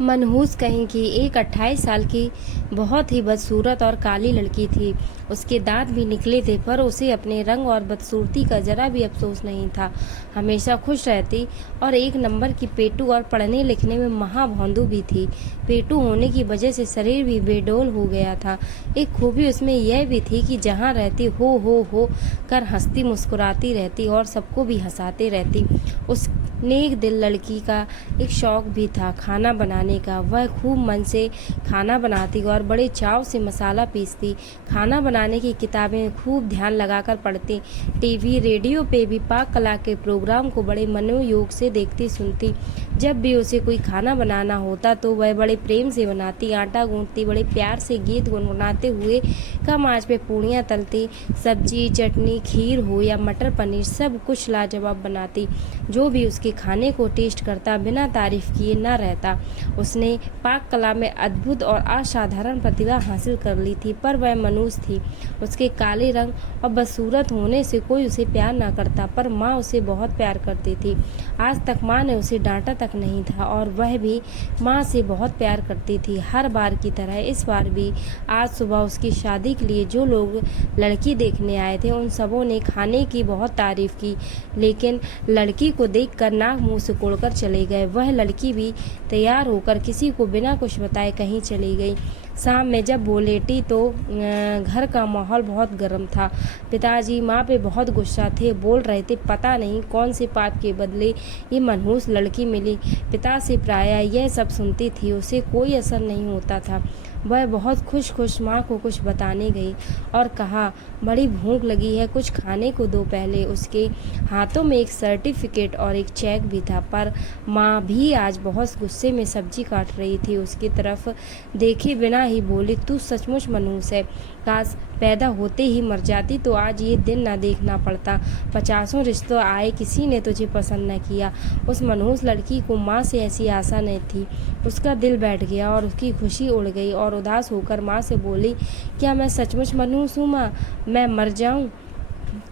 मनहूस कहीं की एक 28 साल की बहुत ही बदसूरत और काली लड़की थी। उसके दांत भी निकले थे, पर उसे अपने रंग और बदसूरती का जरा भी अफसोस नहीं था। हमेशा खुश रहती और एक नंबर की पेटू और पढ़ने लिखने में महाभौंदू भी थी। पेटू होने की वजह से शरीर भी बेडौल हो गया था। एक खूबी उसमें यह भी थी कि जहाँ रहती हो कर हंसती मुस्कुराती रहती और सबको भी हंसाते रहती। उस नेक दिल लड़की का एक शौक भी था खाना बनाने का। वह खूब मन से खाना बनाती और बड़े चाव से मसाला पीसती। खाना बनाने की किताबें खूब ध्यान लगाकर पढ़ती। टीवी रेडियो पे भी पाक कला के प्रोग्राम को बड़े मनोयोग से देखती सुनती। जब भी उसे कोई खाना बनाना होता तो वह बड़े प्रेम से बनाती। आटा गूंथती, बड़े प्यार से गीत गुनगुनाते हुए कम आंच पे पूड़ियाँ तलती। सब्जी, चटनी, खीर हो या मटर पनीर, सब कुछ लाजवाब बनाती। जो भी उसके खाने को टेस्ट करता बिना तारीफ किए न रहता। उसने पाक कला में अद्भुत और असाधारण प्रतिभा हासिल कर ली थी, पर वह मनुष्य थी। उसके काले रंग और बदसूरत होने से कोई उसे प्यार न करता, पर माँ उसे बहुत प्यार करती थी। आज तक माँ ने उसे डांटा तक नहीं था और वह भी माँ से बहुत प्यार करती थी। हर बार की तरह इस बार भी आज सुबह उसकी शादी के लिए जो लोग लड़की देखने आए थे उन सबों ने खाने की बहुत तारीफ की, लेकिन लड़की को देखकर नाक मुंह सिकोड़कर चले गए। वह लड़की भी तैयार होकर किसी को बिना कुछ बताए कहीं चली गई। शाम में जब वो लेटी तो घर का माहौल बहुत गर्म था। पिताजी माँ पे बहुत गुस्सा थे, बोल रहे थे पता नहीं कौन से पाप के बदले ये मनहूस लड़की मिली। पिता से प्रायः यह सब सुनती थी, उसे कोई असर नहीं होता था। वह बहुत खुश माँ को कुछ बताने गई और कहा, बड़ी भूख लगी है, कुछ खाने को दो पहले। उसके हाथों में एक सर्टिफिकेट और एक चेक भी था, पर माँ भी आज बहुत गुस्से में सब्जी काट रही थी। उसकी तरफ देखे बिना ही बोली, तू सचमुच मनहूस है। काश पैदा होते ही मर जाती तो आज ये दिन ना देखना पड़ता। 50 रिश्तों आए, किसी ने तुझे पसंद न किया। उस मनहूस लड़की को माँ से ऐसी आशा नहीं थी। उसका दिल बैठ गया और उसकी खुशी उड़ गई और उदास होकर माँ से बोली, क्या मैं सचमुच मनहूस हूँ माँ? मैं मर जाऊँ?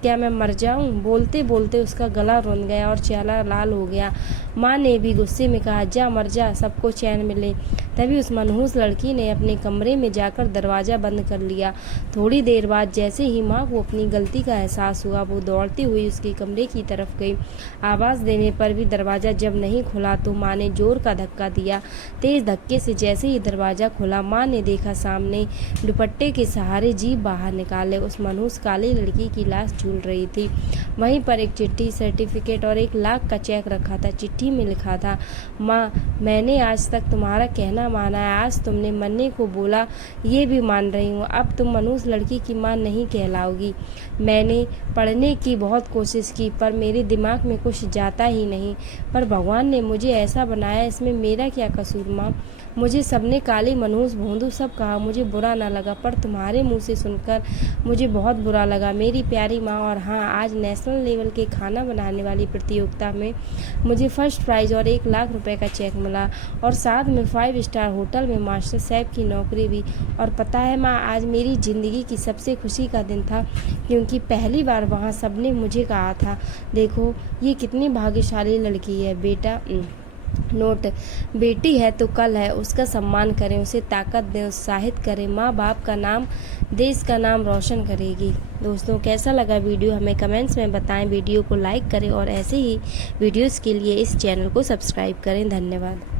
क्या मैं मर जाऊं? बोलते बोलते उसका गला रुन गया और चेहरा लाल हो गया। माँ ने भी गुस्से में कहा, जा मर जा, सबको चैन मिले। तभी उस मनहूस लड़की ने अपने कमरे में जाकर दरवाज़ा बंद कर लिया। थोड़ी देर बाद जैसे ही माँ को अपनी गलती का एहसास हुआ, वो दौड़ती हुई उसके कमरे की तरफ गई। आवाज़ देने पर भी दरवाज़ा जब नहीं खुला तो माँ ने जोर का धक्का दिया। तेज धक्के से जैसे ही दरवाज़ा खुला, माँ ने देखा सामने दुपट्टे के सहारे जीभ बाहर निकाले उस मनहूस काली लड़की की लाश झूल रही थी। वहीं पर एक चिट्ठी, सर्टिफिकेट और 1 लाख का चेक रखा था। चिट्ठी में लिखा था, माँ, मैंने आज तक तुम्हारा कहना माना है, आज तुमने मरने को बोला ये भी मान रही हूँ। अब तुम मनहूस लड़की की माँ नहीं कहलाओगी। मैंने पढ़ने की बहुत कोशिश की, पर मेरे दिमाग में कुछ जाता ही नहीं। पर भगवान ने मुझे ऐसा बनाया, इसमें मेरा क्या कसूर माँ? मुझे सबने काली, मनहूस, भोंदू सब कहा, मुझे बुरा ना लगा, पर तुम्हारे मुंह से सुनकर मुझे बहुत बुरा लगा मेरी प्यारी माँ। और हाँ, आज नेशनल लेवल के खाना बनाने वाली प्रतियोगिता में मुझे फर्स्ट प्राइज़ और 1 लाख रुपए का चेक मिला और साथ में 5 स्टार होटल में मास्टर शेफ की नौकरी भी। और पता है माँ, आज मेरी ज़िंदगी की सबसे खुशी का दिन था, क्योंकि पहली बार वहाँ सबने मुझे कहा था, देखो ये कितनी भाग्यशाली लड़की है। बेटा नोट, बेटी है तो कल है, उसका सम्मान करें, उसे ताकत दें, उत्साहित करें। माँ बाप का नाम देश का नाम रोशन करेगी। दोस्तों, कैसा लगा वीडियो हमें कमेंट्स में बताएं। वीडियो को लाइक करें और ऐसे ही वीडियोस के लिए इस चैनल को सब्सक्राइब करें। धन्यवाद।